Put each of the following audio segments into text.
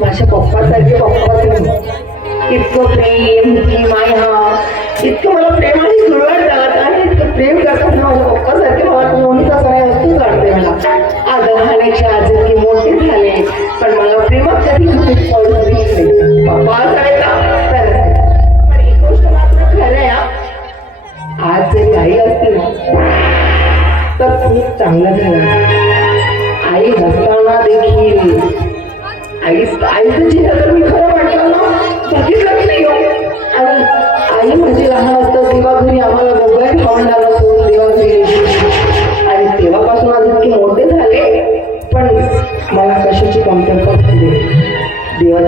माझ्या पप्पासारखे पप्पा तुम्ही. इतकं प्रेम की माया. इतकं मला प्रेमाची सुरुवात झाला आहे. इतकं प्रेम करतात माझ्या हो पप्पासारखे. मला मोठीचा सराय असतो काढते मला. आज हाणीच्या आज की मोठे झाले पण मला प्रेमात कधी कधी पप्पा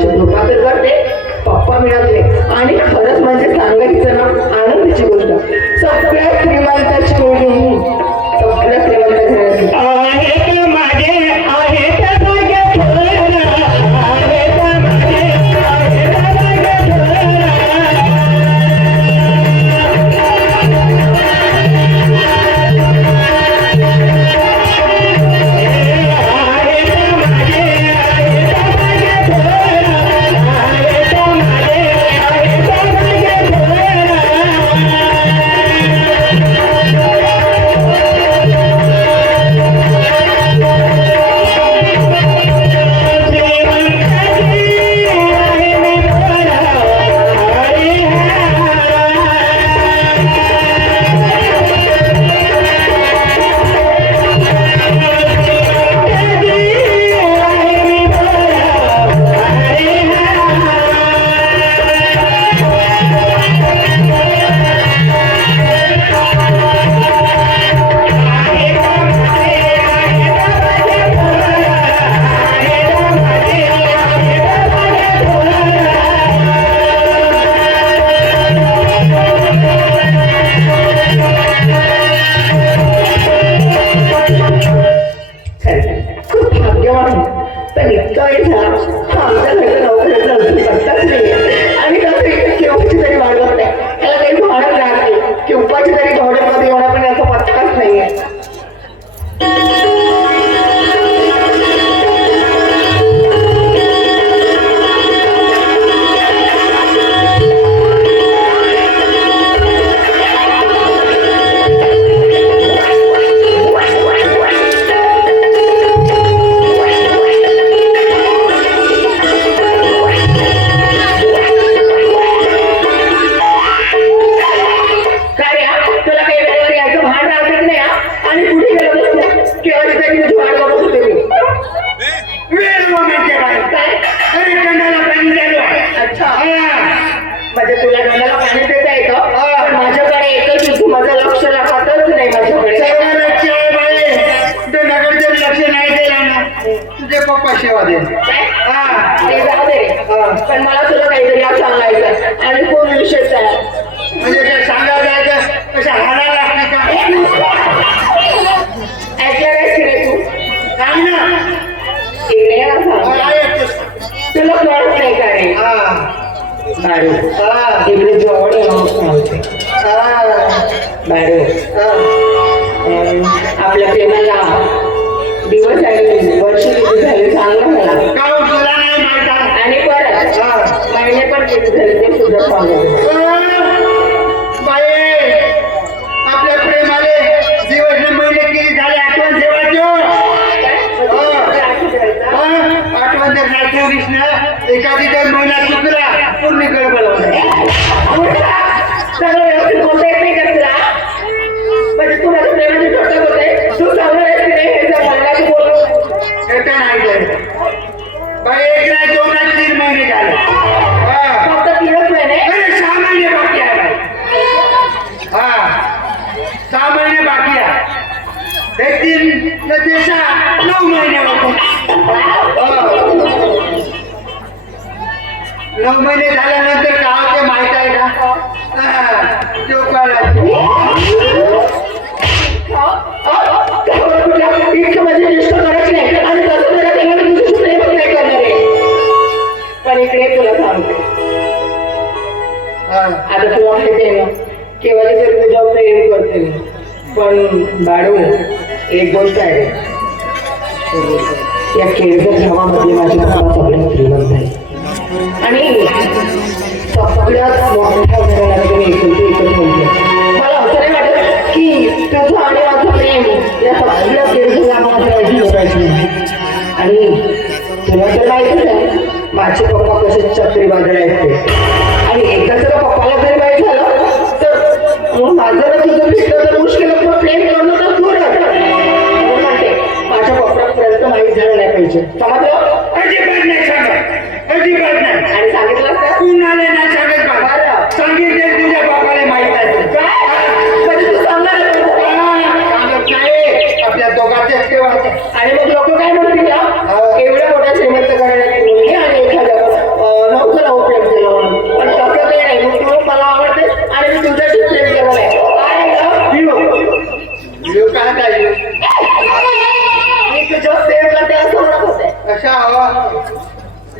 देवाची करते पप्पा मिळाले. आणि वेळ मोमेंटचे बाई काय? अरे कंडाला पाणी द्यालो अच्छा. हा. म्हणजे तुला डोळ्याला पाणी देता येतं? माझ्याकडे एकच आहे, तू माझं लक्ष राहतच नाही माझ्याकडे. सर्व लक्ष आहे बाई तुझ्याकडे जर लक्ष नाही दिलं ना. तुझे पप्पा सेवा दे. पण मला तुला काहीतरी सांगायचं आणि कोण विषयच आहे म्हणजे हा बाळू हा अं, आपल्या प्रेमाला दिवस आणि वर्ष किती झाले सांग मला नाही आणि परत महिने पण किती झाले ते सुद्धा सांगू आपल्या दिवस महिने झाले आठवण जर नाही ठेवलीस ना एखादी जर महिना चुकला पूर्ण गडबड सगळं व्यवस्थित बोलता येत नाही का तुला? म्हणजे तू तू चांगलं आहेस की नाही हे जर मला तू बोलू एका नाही झालं. बाई एक नाही दोन नाही तीन महिने झाले. हा. फक्त तीनच महिने? अरे सहा महिने बाकी आहे बाई. हा. सहा महिने बाकी आहे. हे तीन ते सहा नऊ महिने होते. नऊ महिने झाल्यानंतर काय होते माहीत आहे का तो कळला इतकं म्हणजे निष्ठ करायची नाही आणि तसं जरा केलं तर तुझी प्रेमच नाही करणार आहे. पण इकडे तुला सांगते. हा. आता तुला माहिती आहे ना केव्हा तरी तुझ्यावर प्रेम करते. पण बाळू एक गोष्ट आहे. या केळकर धावामध्ये माझी आणि सगळ्यात मला असं की तुझं आणि माझं प्रेम या सगळ्या दीर्घला आणि माझे पप्पा कसे चक्रीवादळ आहेत ते. आणि एकदा जर पप्पाला जर तुझं तर मुश्किल प्रेम करणं तर दूर माझ्या पप्पापर्यंत झालं नाही पाहिजे.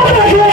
Come on,